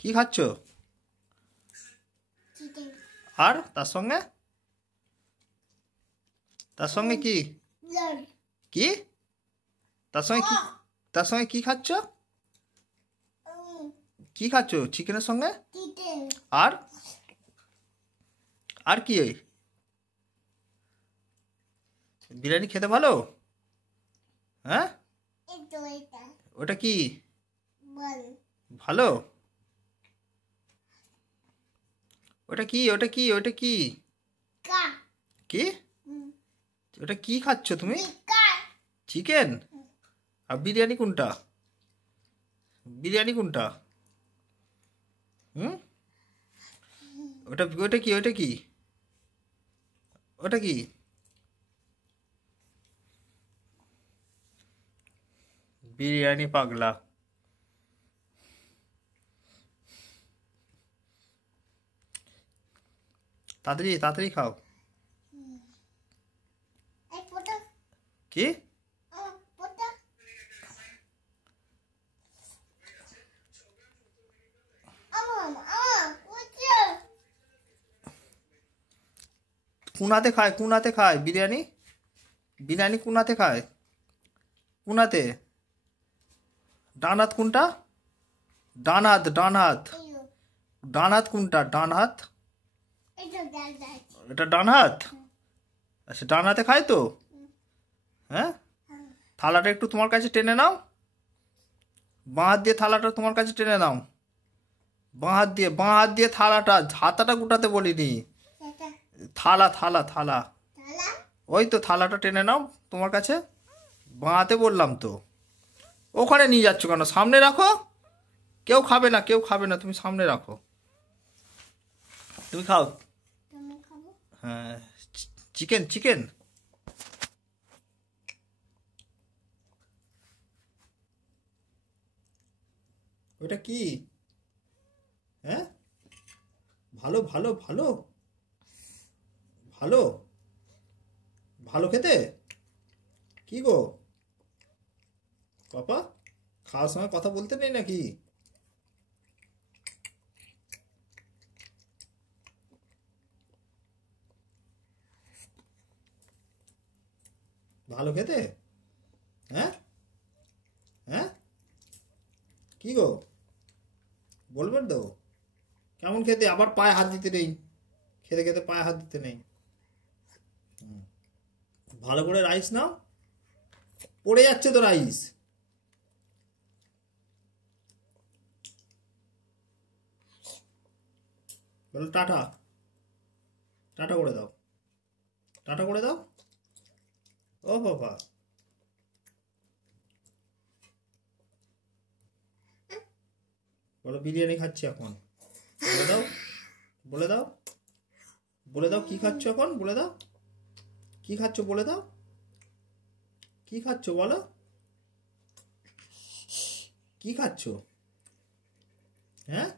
কি খাচ্ছ? আর তার সঙ্গে কি কি তার সঙ্গে কি খাচ্ছ? কি খাচ্ছ চিকেনের সঙ্গে? আর আর কি? বিরিয়ানি খেতে ভালো? হ্যাঁ, ওটা কি ভালো? ওটা কি কি ওটা কি খাচ্ছ তুমি? চিকেন? আর বিরিয়ানি কোনটা? হুম, ওটা ওটা কি ওটা কি বিরিয়ানি পাগলা। তাড়াতাড়ি তাড়াতাড়ি খাও। কি কুনাতে খায় বিরিয়ানি? কুনাতে খায়? কুনাতে? ডান হাত কোনটা? ডান হাত কোনটা? এটা ডান হাত। আচ্ছা, ডান হাতে খায় তো? হ্যাঁ, থালাটা একটু তোমার কাছে টেনে নাও। বাঁ হাত দিয়ে থালাটা তোমার কাছে টেনে নাও। বাঁ হাত দিয়ে থালাটা, হাতাটা গুটাতে বলিনি। থালা। ওই তো থালাটা টেনে নাও তোমার কাছে। বাঁ হাতে বললাম তো। ওখানে নিয়ে যাচ্ছ কেন? সামনে রাখো। কেউ খাবে না, তুমি সামনে রাখো। তুমি খাও। হ্যাঁ, চিকেন। ওটা কি? হ্যাঁ, ভালো খেতে? কি গো পাপা, খাওয়ার সময় কথা বলতে নেই নাকি? ভালো খেতে? হ্যাঁ হ্যাঁ, কি গো বলবেন তো? কেমন খেতে? আবার পায়ে হাত দিতে নেই। খেতে পায়ে হাত দিতে নেই। ভালো করে রাইস নাও। পড়ে যাচ্ছে তো রাইস। বলো টাটা করে দাও। ও বাবা, বলো বিরিয়ানি খাচ্ছি এখন। বলে দাও কি খাচ্ছ এখন? বলে দাও কি খাচ্ছ? বলে দাও কি খাচ্ছ? বলো কি খাচ্ছ? হ্যাঁ,